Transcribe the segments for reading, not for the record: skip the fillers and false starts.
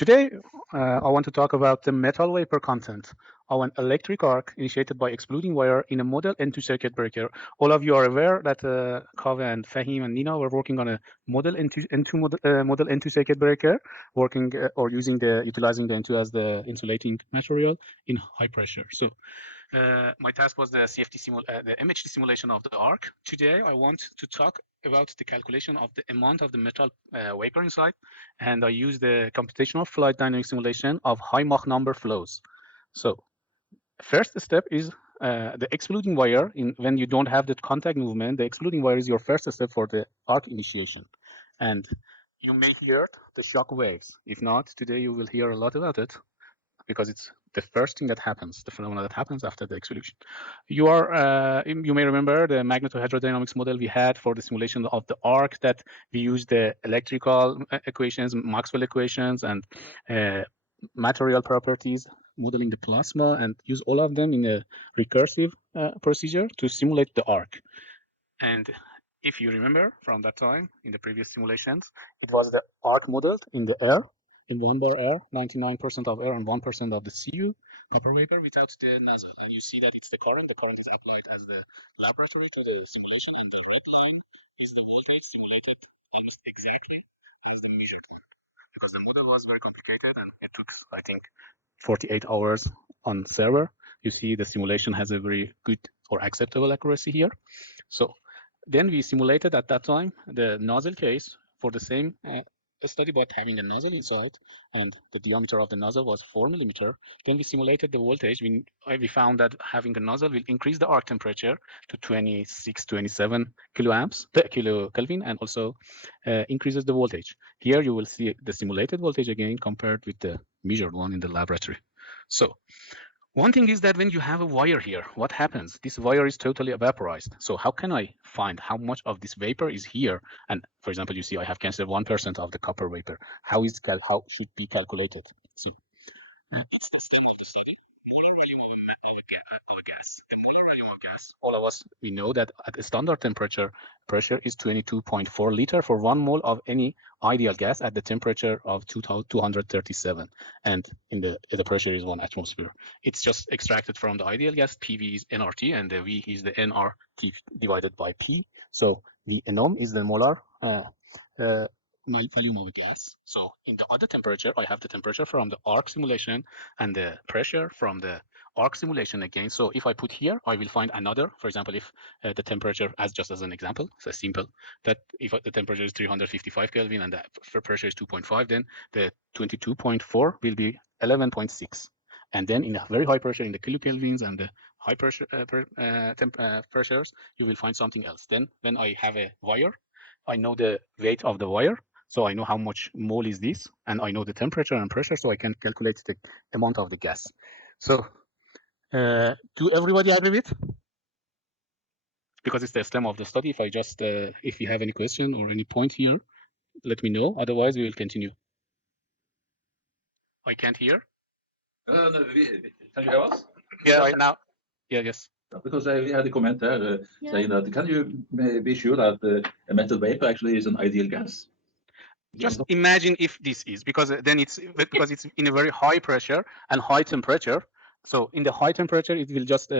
Today, I want to talk about the metal vapor content of an electric arc initiated by exploding wire in a model N2 circuit breaker. All of you are aware that Kaveh and Fahim and Nina were working on a model model N2 circuit breaker, working or utilizing the N2 as the insulating material in high pressure. So my task was the the MHD simulation of the arc. Today, I want to talk about the calculation of the amount of the metal vapor inside, and I use the computational fluid dynamic simulation of high Mach number flows. So first step is the exploding wire. When you don't have the contact movement, the exploding wire is your first step for the arc initiation. And you may hear the shock waves. If not, today you will hear a lot about it, because it's the first thing that happens, the phenomena that happens after the explosion. You may remember the magnetohydrodynamics model we had for the simulation of the arc, that we used the electrical equations, Maxwell equations, and material properties, modeling the plasma, and use all of them in a recursive procedure to simulate the arc. And if you remember from that time in the previous simulations, it was the arc modeled in the air, in 1 bar air, 99% of air and 1% of the Cu, copper vapor without the nozzle. And you see that it's the current. The current is applied as the laboratory to the simulation, and the red line is the voltage simulated almost exactly as the measured one. Because the model was very complicated and it took, I think, 48 hours on server. You see the simulation has a very good or acceptable accuracy here. So then we simulated at that time the nozzle case for the same study, but having a nozzle inside, and the diameter of the nozzle was 4 millimeter. Then we simulated the voltage. We found that having a nozzle will increase the arc temperature to 26, 27 kilo Kelvin, and also increases the voltage. Here you will see the simulated voltage again compared with the measured one in the laboratory. So one thing is that when you have a wire here, what happens? This wire is totally vaporized. So how can I find how much of this vapor is here? And for example, you see I have considered 1% of the copper vapor. How should be calculated? See, that's the stem of the study. Molar volume of a gas. The molar volume of gas. All of us, we know that at a standard temperature, pressure is 22.4 liter for 1 mole of any ideal gas at the temperature of 237, and the pressure is 1 atmosphere. It's just extracted from the ideal gas. PV is nRT, and the V is the nRT divided by P. So the NOM is the molar volume of a gas. So in the other temperature, I have the temperature from the arc simulation and the pressure from the arc simulation again. So if I put here, I will find another. For example, if the temperature, just as an example, so simple, that if the temperature is 355 Kelvin and the pressure is 2.5, then the 22.4 will be 11.6. And then in a very high pressure, in the kilokelvins and the high pressure pressures, you will find something else. Then when I have a wire, I know the weight of the wire, so I know how much mole is this, and I know the temperature and pressure, so I can calculate the amount of the gas. So do everybody agree with? Because it's the stem of the study. If I just, if you have any question or any point here, let me know. Otherwise, we will continue. I can't hear. No, can you hear us? Yeah, now. Yeah, yes. Because we had a comment there saying that, can you be sure that a metal vapor actually is an ideal gas? Just imagine if this is, because then it's in a very high pressure and high temperature. So in the high temperature, it will just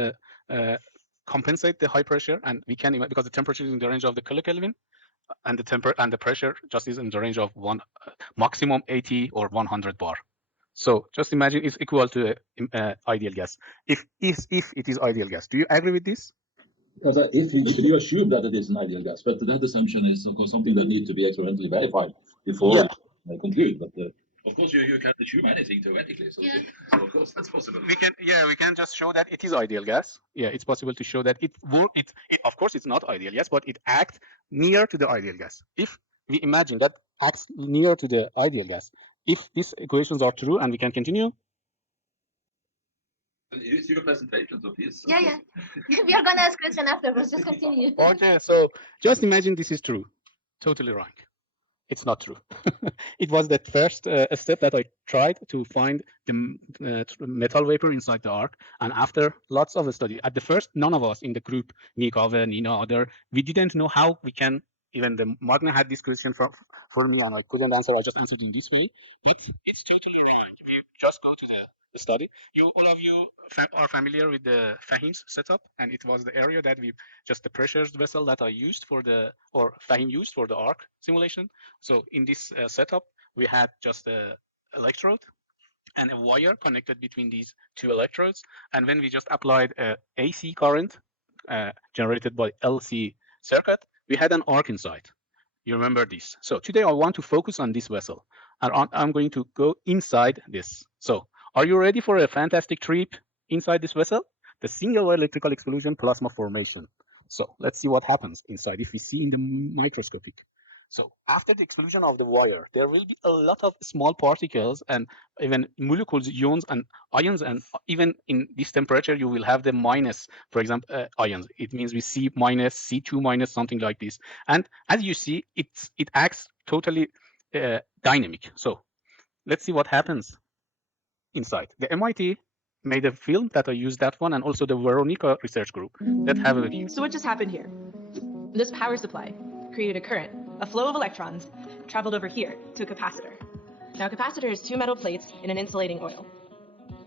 compensate the high pressure, and we can, because the temperature is in the range of the kilokelvin, and the pressure just is in the range of maximum 80 or 100 bar. So just imagine it's equal to ideal gas. If it is ideal gas, do you agree with this? Because if you assume that it is an ideal gas, but that assumption is of course something that needs to be experimentally verified before we conclude. But of course, you can't assume anything theoretically. So of course that's possible. We can just show that it is ideal gas. Yeah, it's possible to show that it of course it's not ideal gas, but it acts near to the ideal gas. If we imagine that acts near to the ideal gas, if these equations are true, and we can continue. It's your presentation, so please. Yeah. We are gonna ask question afterwards. Just continue. Okay, so just imagine this is true. Totally wrong. It's not true. It was the first step that I tried to find the metal vapor inside the arc, and after lots of study, at the first, none of us in the group, me, Kaveh, Nina, we didn't know how we can even the Magna had this question for me, and I couldn't answer. I just answered in this way. But it's totally wrong. If you just go to the study, all of you are familiar with the Fahim's setup, and it was the area that we just the pressurized vessel that I used for or Fahim used for the arc simulation. So in this setup, we had just a electrode and a wire connected between these two electrodes. And when we just applied a AC current generated by LC circuit, we had an arc inside. You remember this. So today I want to focus on this vessel, and I'm going to go inside this. So are you ready for a fantastic trip inside this vessel? The single electrical explosion plasma formation. So let's see what happens inside if we see in the microscopic. So after the explosion of the wire, there will be a lot of small particles and even molecules, ions, and even in this temperature, you will have the minus, for example, ions. It means we C minus, C2 minus, something like this. And as you see, it acts totally dynamic. So let's see what happens inside. The MIT made a film that I used that one, and also the Veronica research group that have a view. So what just happened here? This power supply created a current. A flow of electrons traveled over here to a capacitor. Now a capacitor is two metal plates in an insulating oil.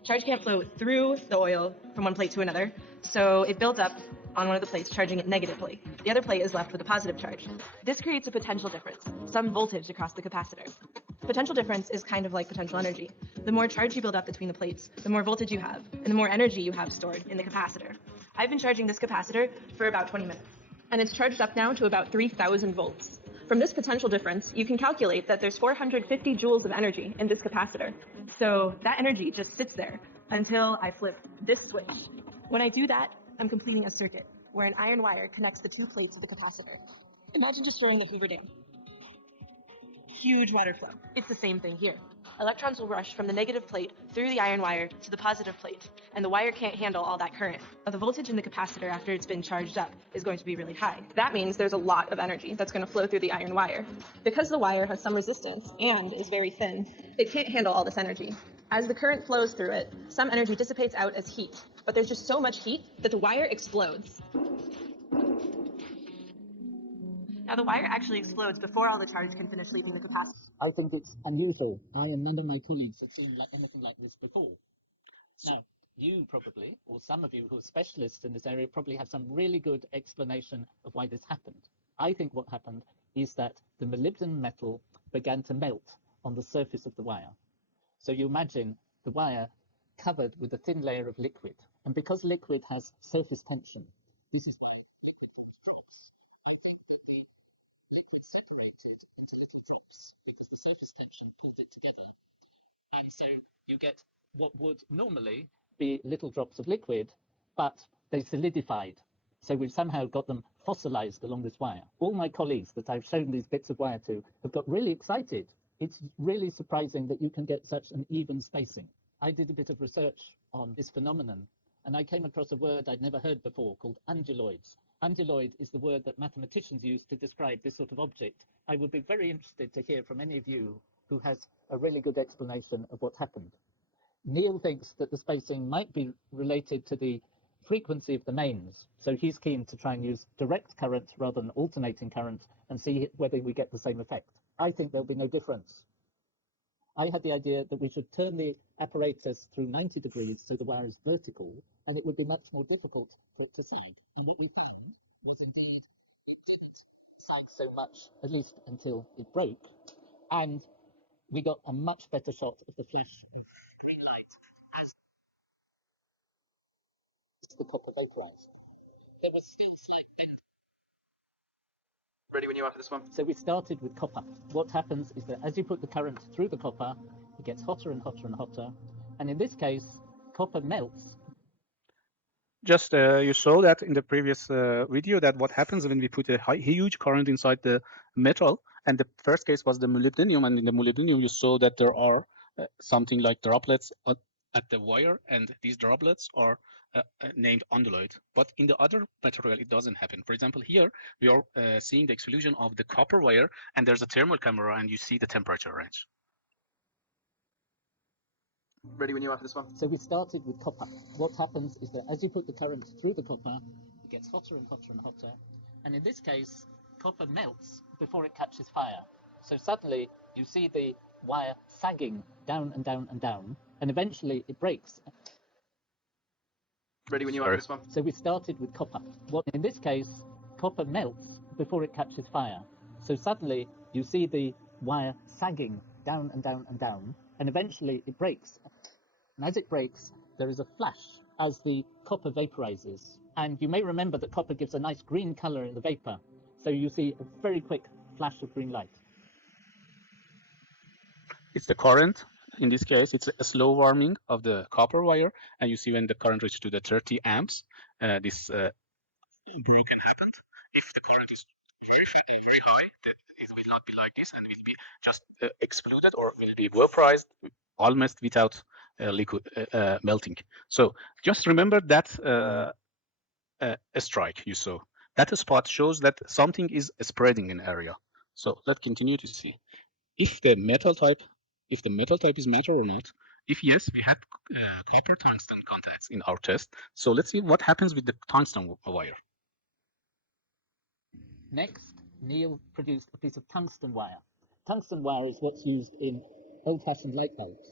Charge can't flow through the oil from one plate to another, so it builds up on one of the plates, charging it negatively. The other plate is left with a positive charge. This creates a potential difference, some voltage across the capacitor. Potential difference is kind of like potential energy. The more charge you build up between the plates, the more voltage you have, and the more energy you have stored in the capacitor. I've been charging this capacitor for about 20 minutes, and it's charged up now to about 3,000 volts. From this potential difference, you can calculate that there's 450 joules of energy in this capacitor. So that energy just sits there until I flip this switch. When I do that, I'm completing a circuit where an iron wire connects the two plates of the capacitor. Imagine destroying the Hoover Dam. Huge water flow. It's the same thing here. Electrons will rush from the negative plate through the iron wire to the positive plate, and the wire can't handle all that current. Now, the voltage in the capacitor after it's been charged up is going to be really high. That means there's a lot of energy that's going to flow through the iron wire. Because the wire has some resistance and is very thin, it can't handle all this energy. As the current flows through it, some energy dissipates out as heat, but there's just so much heat that the wire explodes. Now the wire actually explodes before all the charge can finish leaving the capacitor. I think it's unusual. I and none of my colleagues have seen anything like this before. Now, you probably, or some of you who are specialists in this area, probably have some really good explanation of why this happened. I think what happened is that the molybdenum metal began to melt on the surface of the wire. So you imagine the wire covered with a thin layer of liquid. And because liquid has surface tension, this is why liquid forms drops. I think that the liquid separated into little drops because the surface tension pulled it together. And so you get what would normally be little drops of liquid, but they solidified. So we've somehow got them fossilized along this wire. All my colleagues that I've shown these bits of wire to have got really excited. It's really surprising that you can get such an even spacing. I did a bit of research on this phenomenon, and I came across a word I'd never heard before called unduloids. Unduloid is the word that mathematicians use to describe this sort of object. I would be very interested to hear from any of you who has a really good explanation of what happened. Neil thinks that the spacing might be related to the frequency of the mains. So he's keen to try and use direct current rather than alternating current and see whether we get the same effect. I think there'll be no difference. I had the idea that we should turn the apparatus through 90 degrees so the wire is vertical, and it would be much more difficult for it to sag. And what we found was indeed it didn't sag so much, at least until it broke, and we got a much better shot of the flash of green light as the copper vaporized. There was still slight bend. Ready when you are for this one. So we started with copper. What happens is that as you put the current through the copper, it gets hotter and hotter and hotter. And in this case, copper melts. Just you saw that in the previous video that what happens when we put a huge current inside the metal, and the first case was the molybdenum, and in the molybdenum you saw that there are something like droplets at the wire, and these droplets are named unduloid. But in the other material it doesn't happen. For example, here we are seeing the exclusion of the copper wire, and there's a thermal camera and you see the temperature range. Ready when you are for this one. So we started with copper. What happens is that as you put the current through the copper, it gets hotter and hotter and hotter. And in this case, copper melts before it catches fire. So suddenly you see the wire sagging down and down and down, and eventually it breaks. Ready when you are for this one. So we started with copper. Well, in this case, copper melts before it catches fire. So suddenly you see the wire sagging down and down and down, and eventually it breaks. And as it breaks, there is a flash as the copper vaporizes. And you may remember that copper gives a nice green color in the vapor. So you see a very quick flash of green light. It's the current. In this case, it's a slow warming of the copper wire, and you see when the current reaches to the 30 amps, this broken happened. If the current is very high, it will not be like this, and will be just exploded or will be vaporized almost without liquid melting. So just remember that a strike you saw. That spot shows that something is spreading in area. So let's continue to see if the metal type is matter or not. If yes, we have copper tungsten contacts in our test. So let's see what happens with the tungsten wire. Next, Neil produced a piece of tungsten wire. Tungsten wire is what's used in old-fashioned light bulbs.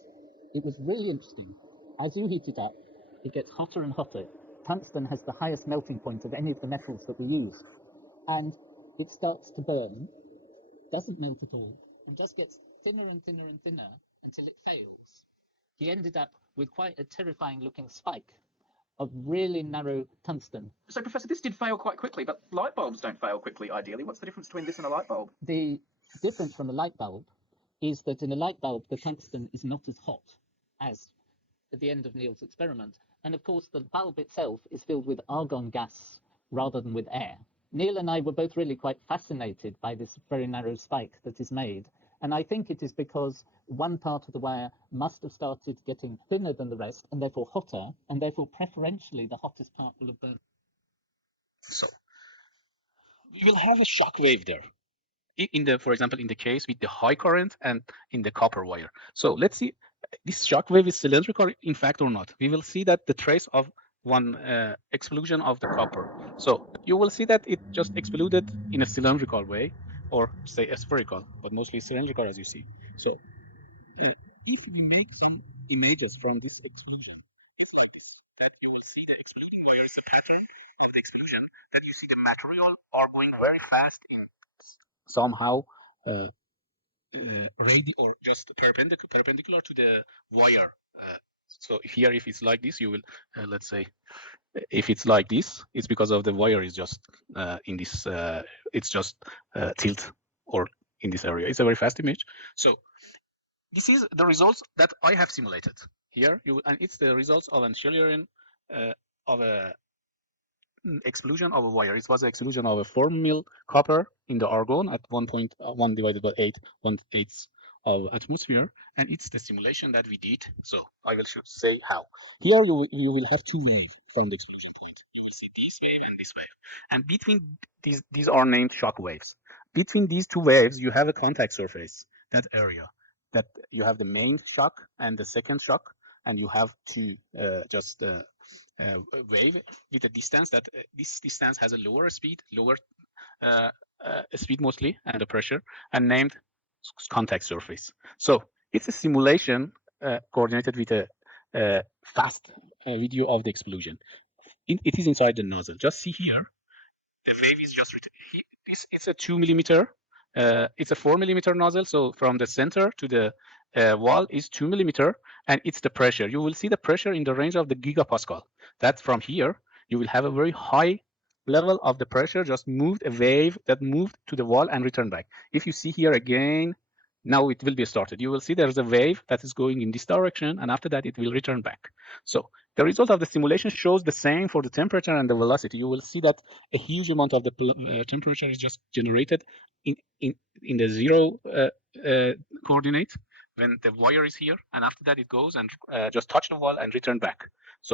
It was really interesting. As you heat it up, it gets hotter and hotter. Tungsten has the highest melting point of any of the metals that we use. And it starts to burn, doesn't melt at all, and just gets thinner and thinner and thinner until it fails. He ended up with quite a terrifying-looking spike of really narrow tungsten. So, Professor, this did fail quite quickly, but light bulbs don't fail quickly, ideally. What's the difference between this and a light bulb? The difference from a light bulb is that in a light bulb, the tungsten is not as hot as at the end of Neil's experiment. And of course, the bulb itself is filled with argon gas rather than with air. Neil and I were both really quite fascinated by this very narrow spike that is made. And I think it is because one part of the wire must have started getting thinner than the rest and therefore hotter, and therefore preferentially the hottest part will have burned. So we will have a shock wave there. For example, in the case with the high current and in the copper wire. So let's see, this shock wave is cylindrical in fact or not. We will see that the trace of one explosion of the copper. So you will see that it just exploded in a cylindrical way, or say a spherical, but mostly cylindrical as you see. So if we make some images from this explosion, it's like this, that you will see the exploding wire is a pattern of the explosion, that you see the material are going very fast in somehow or just perpendicular to the wire. So here, if it's like this, you will, let's say, if it's like this, it's because of the wire is just in this, it's just tilt or in this area. It's a very fast image. So this is the results that I have simulated here. And it's the results of an Schillerian of a explosion of a wire. It was an explosion of a 4 mil copper in the argon at 1.1 divided by 8/1/8 of atmosphere, and it's the simulation that we did. So I will say how. Here you will have two waves from the explosion point. You will see this wave and this wave, and between these are named shock waves. Between these two waves, you have a contact surface, that area, that you have the main shock and the second shock, and you have two wave with a distance that this distance has a lower speed mostly, and the pressure, and named contact surface. So it's a simulation coordinated with a fast video of the explosion. It is inside the nozzle. Just see here, the wave is just it's a 2 millimeter. It's a 4 millimeter nozzle. So from the center to the wall is 2 millimeter, and it's the pressure. You will see the pressure in the range of the gigapascal. That from here, you will have a very high level of the pressure, just moved a wave that moved to the wall and returned back. If you see here again, now it will be started. You will see there's a wave that is going in this direction, and after that it will return back. So the result of the simulation shows the same for the temperature and the velocity. You will see that a huge amount of the temperature is just generated in the zero coordinate when the wire is here, and after that it goes and just touch the wall and return back. So